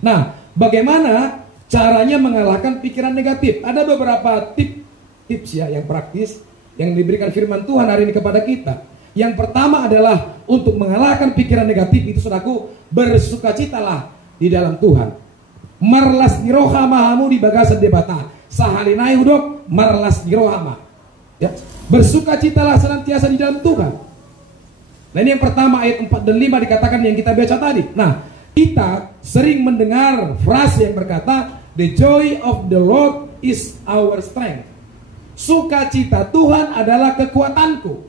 Nah, bagaimana caranya mengalahkan pikiran negatif? Ada beberapa tips ya yang praktis yang diberikan firman Tuhan hari ini kepada kita. Yang pertama adalah untuk mengalahkan pikiran negatif itu, saudaraku, bersukacitalah di dalam Tuhan. Marlas girohamahamu di bagasa debata. Sahalinai udok marlas girohama. Ya, bersukacitalah senantiasa di dalam Tuhan. Nah, ini yang pertama, ayat 4 dan 5 dikatakan yang kita baca tadi. Nah, kita sering mendengar frase yang berkata, the joy of the Lord is our strength. Sukacita Tuhan adalah kekuatanku.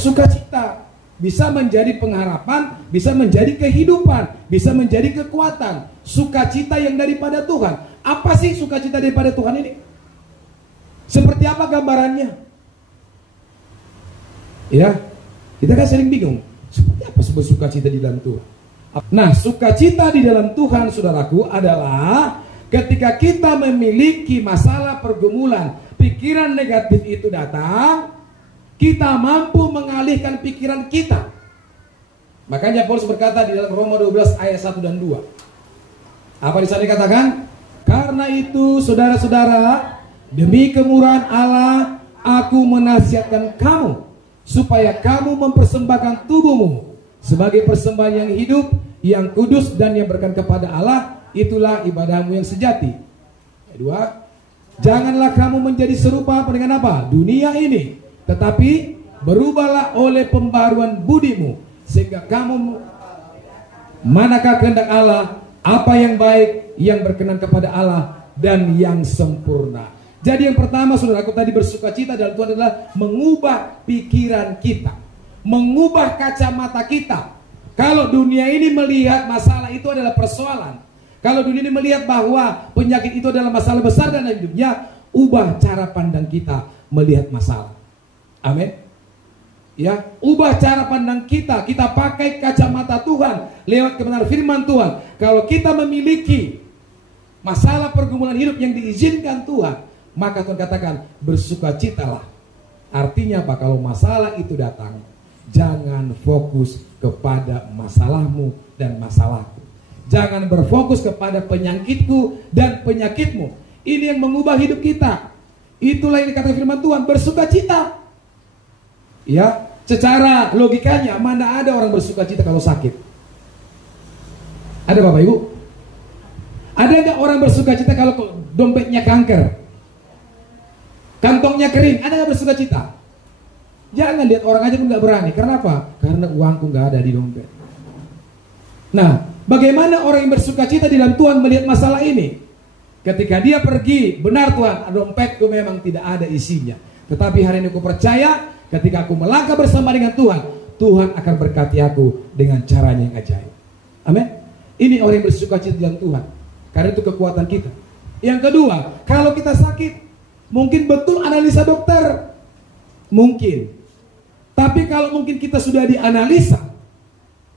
Sukacita bisa menjadi pengharapan, bisa menjadi kehidupan, bisa menjadi kekuatan. Sukacita yang daripada Tuhan. Apa sih sukacita daripada Tuhan ini? Seperti apa gambarannya? Ya, kita kan sering bingung. Seperti apa sebuah sukacita di dalam Tuhan? Nah, sukacita di dalam Tuhan, saudaraku, adalah ketika kita memiliki masalah pergumulan, pikiran negatif itu datang, kita mampu mengalihkan pikiran kita. Makanya Paulus berkata di dalam Roma 12 ayat 1 dan 2. Apa di sana dikatakan? Karena itu, saudara-saudara, demi kemurahan Allah, aku menasihatkan kamu supaya kamu mempersembahkan tubuhmu sebagai persembahan yang hidup, yang kudus dan yang berkenan kepada Allah. Itulah ibadahmu yang sejati. Kedua, janganlah kamu menjadi serupa dengan apa? Dunia ini. Tetapi berubahlah oleh pembaruan budimu, sehingga kamu manakah kehendak Allah, apa yang baik, yang berkenan kepada Allah, dan yang sempurna. Jadi yang pertama, saudaraku, tadi bersukacita dalam Tuhan adalah mengubah pikiran kita, mengubah kacamata kita. Kalau dunia ini melihat masalah itu adalah persoalan, kalau dunia ini melihat bahwa penyakit itu adalah masalah besar dalam hidupnya, ubah cara pandang kita melihat masalah. Amin. Ya, ubah cara pandang kita. Kita pakai kacamata Tuhan lewat kebenaran firman Tuhan. Kalau kita memiliki masalah pergumulan hidup yang diizinkan Tuhan, maka Tuhan katakan bersukacitalah. Artinya apa? Kalau masalah itu datang, jangan fokus kepada masalahmu dan masalahku. Jangan berfokus kepada penyakitku dan penyakitmu. Ini yang mengubah hidup kita. Itulah yang dikatakan firman Tuhan, bersukacita. Ya, secara logikanya mana ada orang bersukacita kalau sakit? Ada Bapak Ibu? Ada nggak orang bersukacita kalau dompetnya kanker, kantongnya kering? Ada nggak bersukacita? Jangan lihat orang aja pun nggak berani. Karena apa? Karena uangku nggak ada di dompet. Nah, bagaimana orang yang bersukacita di dalam Tuhan melihat masalah ini? Ketika dia pergi, benar Tuhan, dompetku memang tidak ada isinya. Tetapi hari ini aku percaya, ketika aku melangkah bersama dengan Tuhan, Tuhan akan berkati aku dengan caranya yang ajaib. Amin. Ini orang yang bersukacita di dalam Tuhan, karena itu kekuatan kita. Yang kedua, kalau kita sakit, mungkin betul analisa dokter, mungkin. Tapi kalau mungkin kita sudah dianalisa,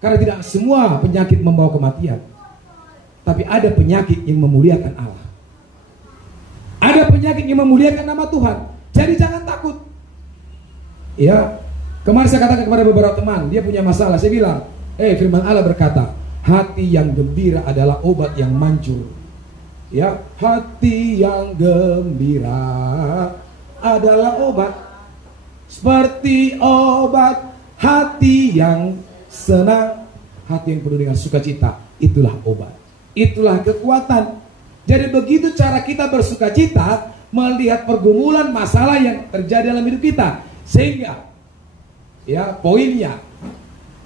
karena tidak semua penyakit membawa kematian, tapi ada penyakit yang memuliakan Allah. Ada penyakit yang memuliakan nama Tuhan. Jadi jangan takut. Ya, kemarin saya katakan kepada beberapa teman, dia punya masalah. Saya bilang, firman Allah berkata, hati yang gembira adalah obat yang manjur. Ya, hati yang gembira adalah obat. Seperti obat, hati yang senang, hati yang penuh dengan sukacita, itulah obat. Itulah kekuatan. Jadi begitu cara kita bersukacita melihat pergumulan masalah yang terjadi dalam hidup kita. Sehingga ya poinnya,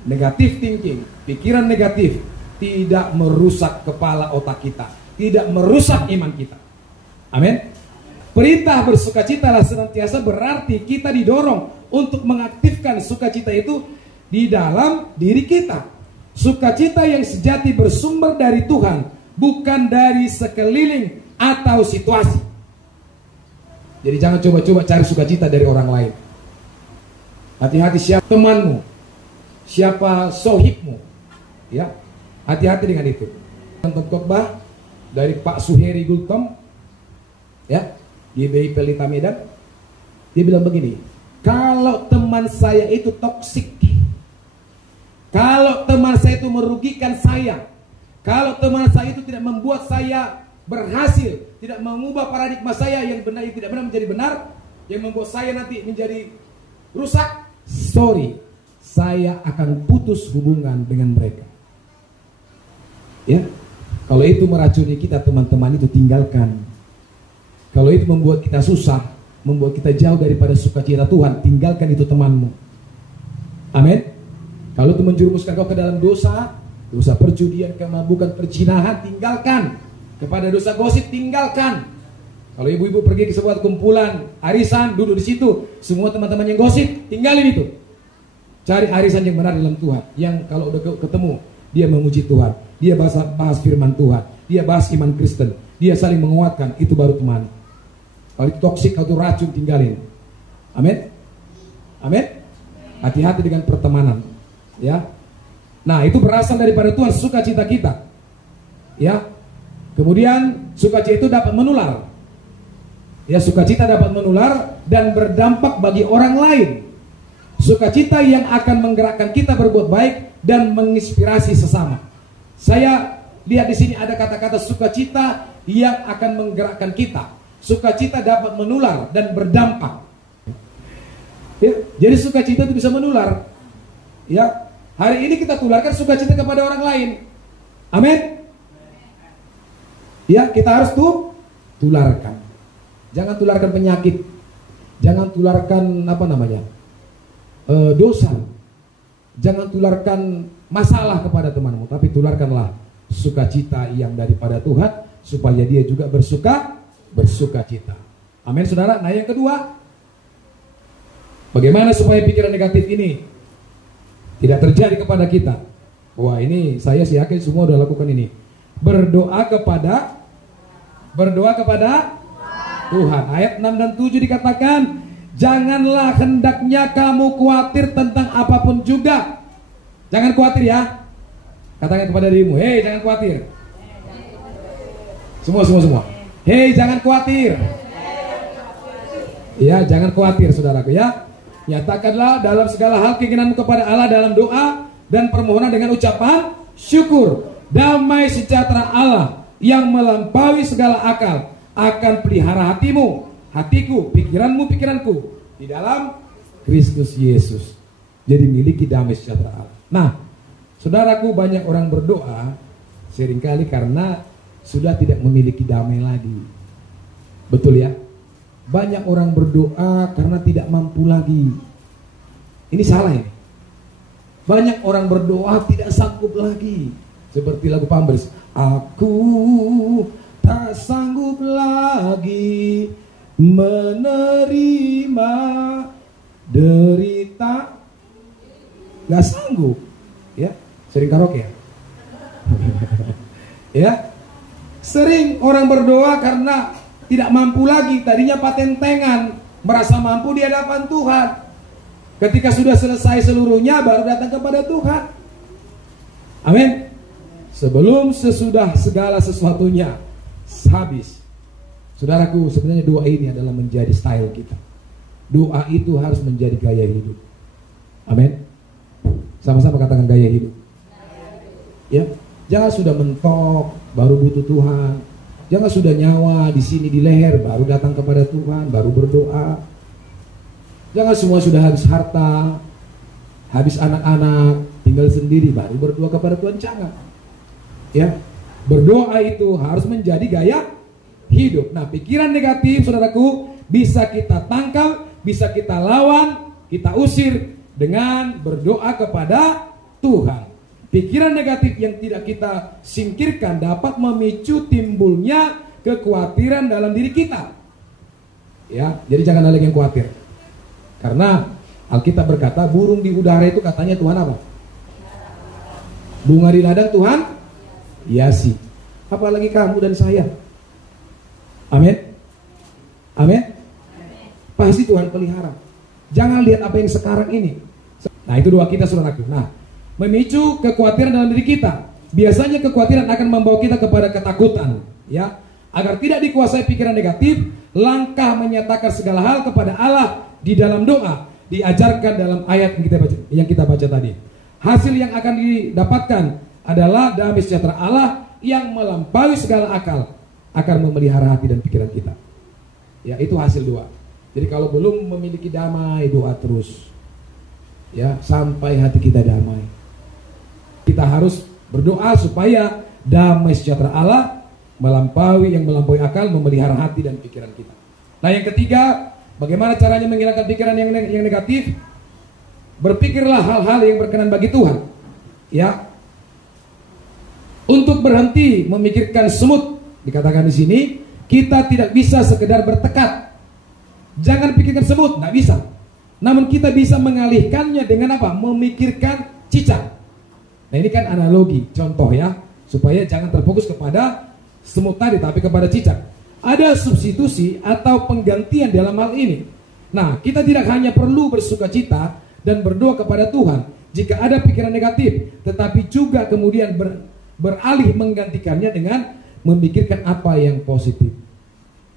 negatif thinking, pikiran negatif tidak merusak kepala otak kita, tidak merusak iman kita. Amin. Perintah bersukacitalah senantiasa berarti kita didorong untuk mengaktifkan sukacita itu di dalam diri kita. Sukacita yang sejati bersumber dari Tuhan, bukan dari sekeliling atau situasi. Jadi jangan coba-coba cari sukacita dari orang lain. Hati-hati siapa temanmu, siapa sohibmu, ya, hati-hati dengan itu. Nonton khotbah dari Pak Suheri Gultom, ya, di BI Pelita Medan, dia bilang begini, kalau teman saya itu toksik, kalau teman saya itu merugikan saya, Kalau teman saya itu tidak membuat saya berhasil, tidak mengubah paradigma saya yang benar yang tidak benar menjadi benar, yang membuat saya nanti menjadi rusak, sorry, saya akan putus hubungan dengan mereka. Ya, kalau itu meracuni kita teman-teman, itu tinggalkan. Kalau itu membuat kita susah, membuat kita jauh daripada sukacita Tuhan, tinggalkan itu temanmu. Amin. Kalau itu menjerumuskan kau ke dalam dosa, dosa perjudian, kemabukan, perzinahan, tinggalkan. Kepada dosa gosip, tinggalkan. Kalau ibu-ibu pergi ke sebuah kumpulan arisan, duduk di situ, semua teman-teman yang gosip, tinggalin itu. Cari arisan yang benar dalam Tuhan, yang kalau udah ketemu, dia memuji Tuhan, dia bahas firman Tuhan, dia bahas iman Kristen, dia saling menguatkan, itu baru teman. Kalau itu toksik, kalau itu racun, tinggalin. Amin. Amin. Hati-hati dengan pertemanan, ya. Nah, itu berasal daripada Tuhan, sukacita kita, ya. Kemudian sukacita itu dapat menular, ya. Sukacita dapat menular dan berdampak bagi orang lain. Sukacita yang akan menggerakkan kita berbuat baik dan menginspirasi sesama. Saya lihat di sini ada kata-kata sukacita yang akan menggerakkan kita. Sukacita dapat menular dan berdampak. Ya, jadi sukacita itu bisa menular. Ya, hari ini kita tularkan sukacita kepada orang lain. Amin. Ya, kita harus tularkan. Jangan tularkan penyakit. Jangan tularkan dosa. Jangan tularkan masalah kepada temanmu, tapi tularkanlah sukacita yang daripada Tuhan supaya dia juga bersuka cita. Amin, saudara. Nah, yang kedua, bagaimana supaya pikiran negatif ini tidak terjadi kepada kita? Wah, ini saya yakin semua sudah lakukan ini. Berdoa kepada Tuhan. Ayat 6 dan 7 dikatakan, janganlah hendaknya kamu khawatir tentang apapun juga. Jangan khawatir, ya. Katakan kepada dirimu, hei, jangan khawatir. Semua. Hei, jangan khawatir. Ya, jangan khawatir, saudaraku, ya. Nyatakanlah dalam segala hal keinginanmu kepada Allah dalam doa dan permohonan dengan ucapan syukur. Damai sejahtera Allah yang melampaui segala akal akan pelihara hatiku, pikiranku di dalam Kristus Yesus. Jadi miliki damai sejahtera Allah. Nah, saudaraku, banyak orang berdoa seringkali karena sudah tidak memiliki damai lagi. Betul, ya? Banyak orang berdoa karena tidak mampu lagi. Ini salah, ini. Banyak orang berdoa tidak sanggup lagi. Seperti lagu Pamberis, aku tak sanggup lagi menerima derita. Gak sanggup, ya. Sering karaoke, ya. Ya. Sering orang berdoa karena tidak mampu lagi. Tadinya patentengan, merasa mampu di hadapan Tuhan. Ketika sudah selesai seluruhnya, baru datang kepada Tuhan. Amin. Sebelum sesudah segala sesuatunya habis. Saudaraku, sebenarnya doa ini adalah menjadi style kita. Doa itu harus menjadi gaya hidup. Amin. Sama-sama katakan gaya hidup. Ya, jangan sudah mentok baru butuh Tuhan. Jangan sudah nyawa di sini di leher baru datang kepada Tuhan, baru berdoa. Jangan semua sudah habis harta, habis anak-anak, tinggal sendiri baru berdoa kepada Tuhan. Jangan. Ya, berdoa itu harus menjadi gaya hidup. Nah, pikiran negatif, saudaraku, bisa kita tangkal, bisa kita lawan, kita usir dengan berdoa kepada Tuhan. Pikiran negatif yang tidak kita singkirkan dapat memicu timbulnya kekhawatiran dalam diri kita. Ya, jadi jangan ada yang khawatir. Karena Alkitab berkata, burung di udara itu katanya Tuhan apa? Bunga di ladang Tuhan hiasi. Apalagi kamu dan saya. Amin. Amin. Pasti Tuhan pelihara. Jangan lihat apa yang sekarang ini. Nah, itu doa kita, saudaraku. Nah, memicu kekhawatiran dalam diri kita. Biasanya kekhawatiran akan membawa kita kepada ketakutan, ya. Agar tidak dikuasai pikiran negatif, langkah menyatakan segala hal kepada Allah di dalam doa diajarkan dalam ayat yang kita baca tadi. Hasil yang akan didapatkan adalah damai sejahtera Allah yang melampaui segala akal akan memelihara hati dan pikiran kita. Ya, itu hasil doa. Jadi kalau belum memiliki damai, doa terus. Ya, sampai hati kita damai. Kita harus berdoa supaya damai sejahtera Allah yang melampaui akal memelihara hati dan pikiran kita. Nah, yang ketiga, bagaimana caranya menghilangkan pikiran yang negatif? Berpikirlah hal-hal yang berkenan bagi Tuhan. Ya. Untuk berhenti memikirkan semut, dikatakan di sini, kita tidak bisa sekedar bertekad. Jangan pikirkan semut, tidak bisa. Namun kita bisa mengalihkannya dengan apa? Memikirkan cicak. Nah, ini kan analogi, contoh ya, supaya jangan terfokus kepada semut tadi, tapi kepada cicak. Ada substitusi atau penggantian dalam hal ini. Nah, kita tidak hanya perlu bersukacita dan berdoa kepada Tuhan jika ada pikiran negatif, tetapi juga kemudian beralih menggantikannya dengan memikirkan apa yang positif.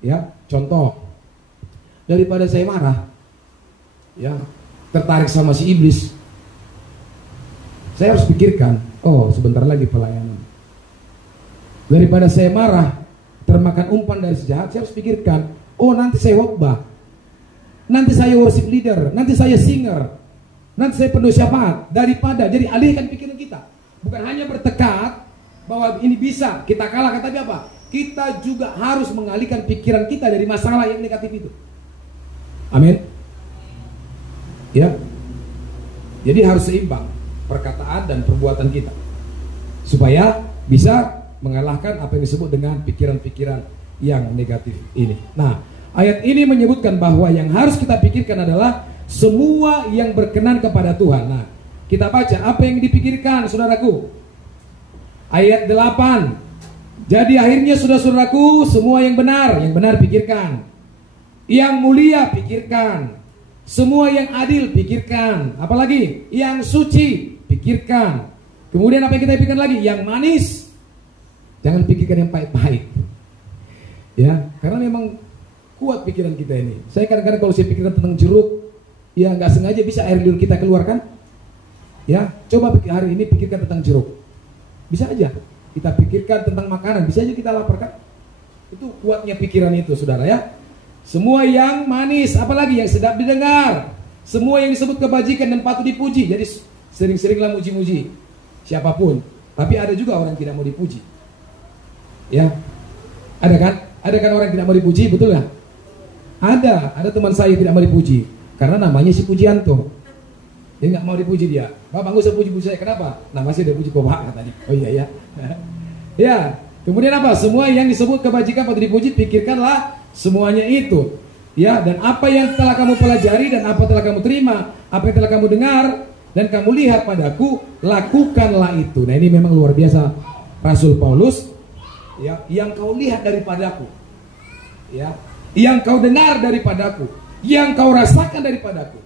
Ya, contoh, daripada saya marah, ya, tertarik sama si iblis, saya harus pikirkan, oh sebentar lagi pelayanan. Daripada saya marah, termakan umpan dari si jahat, saya harus pikirkan, oh nanti saya khotbah, nanti saya worship leader, nanti saya singer, nanti saya penuh syafaat. Daripada, jadi alihkan pikiran kita. Bukan hanya bertekad bahwa ini bisa kita kalahkan, tapi apa? Kita juga harus mengalihkan pikiran kita dari masalah yang negatif itu. Amin. Ya. Jadi harus seimbang perkataan dan perbuatan kita supaya bisa mengalahkan apa yang disebut dengan pikiran-pikiran yang negatif ini. Nah, ayat ini menyebutkan bahwa yang harus kita pikirkan adalah semua yang berkenan kepada Tuhan. Nah, kita baca apa yang dipikirkan, saudaraku. Ayat 8. Jadi akhirnya saudara-saudaraku, semua yang benar pikirkan. Yang mulia pikirkan. Semua yang adil pikirkan. Apalagi? Yang suci pikirkan. Kemudian apa yang kita pikirkan lagi? Yang manis. Jangan pikirkan yang pahit-pahit. Ya, karena memang kuat pikiran kita ini. Saya kadang-kadang kalau saya pikirkan tentang jeruk, ya nggak sengaja bisa air liur kita keluarkan. Ya, coba hari ini pikirkan tentang jeruk. Bisa aja. Kita pikirkan tentang makanan, bisa aja kita laporkan. Itu kuatnya pikiran itu, saudara ya. Semua yang manis, apalagi yang sedap didengar, semua yang disebut kebajikan dan patut dipuji. Jadi sering-seringlah muji-muji siapapun. Tapi ada juga orang yang tidak mau dipuji. Ya, ada kan? Ada kan orang yang tidak mau dipuji, betul ya? Ada teman saya yang tidak mau dipuji karena namanya si Pujianto. Dia nggak mau dipuji dia. Bapak nggak usah puji-puji saya. Kenapa? Nah, masih ada puji Bapak tadi. Oh iya ya. Ya. Kemudian apa? Semua yang disebut kebajikan patut dipuji, pikirkanlah semuanya itu. Ya. Dan apa yang telah kamu pelajari dan apa telah kamu terima, apa yang telah kamu dengar dan kamu lihat padaku, lakukanlah itu. Nah, ini memang luar biasa Rasul Paulus. Ya, yang kau lihat daripadaku. Ya. Yang kau dengar daripadaku, yang kau rasakan daripadaku.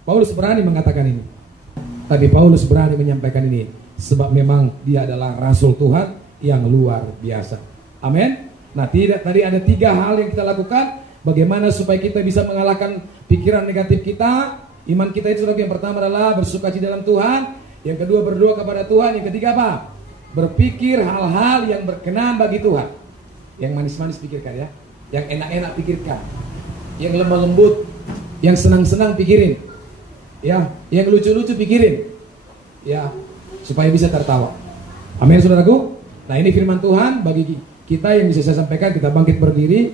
Paulus berani mengatakan ini. Tapi Paulus berani menyampaikan ini sebab memang dia adalah Rasul Tuhan yang luar biasa. Amin. Nah, tadi ada 3 hal yang kita lakukan. Bagaimana supaya kita bisa mengalahkan pikiran negatif kita. Iman kita itu yang pertama adalah bersukacita dalam Tuhan. Yang kedua berdoa kepada Tuhan. Yang ketiga apa? Berpikir hal-hal yang berkenan bagi Tuhan. Yang manis-manis pikirkan ya. Yang enak-enak pikirkan. Yang lemah lembut, yang senang-senang pikirin. Ya, yang lucu-lucu pikirin. Ya, supaya bisa tertawa. Amin, saudaraku. Nah, ini firman Tuhan bagi kita yang bisa saya sampaikan. Kita bangkit berdiri.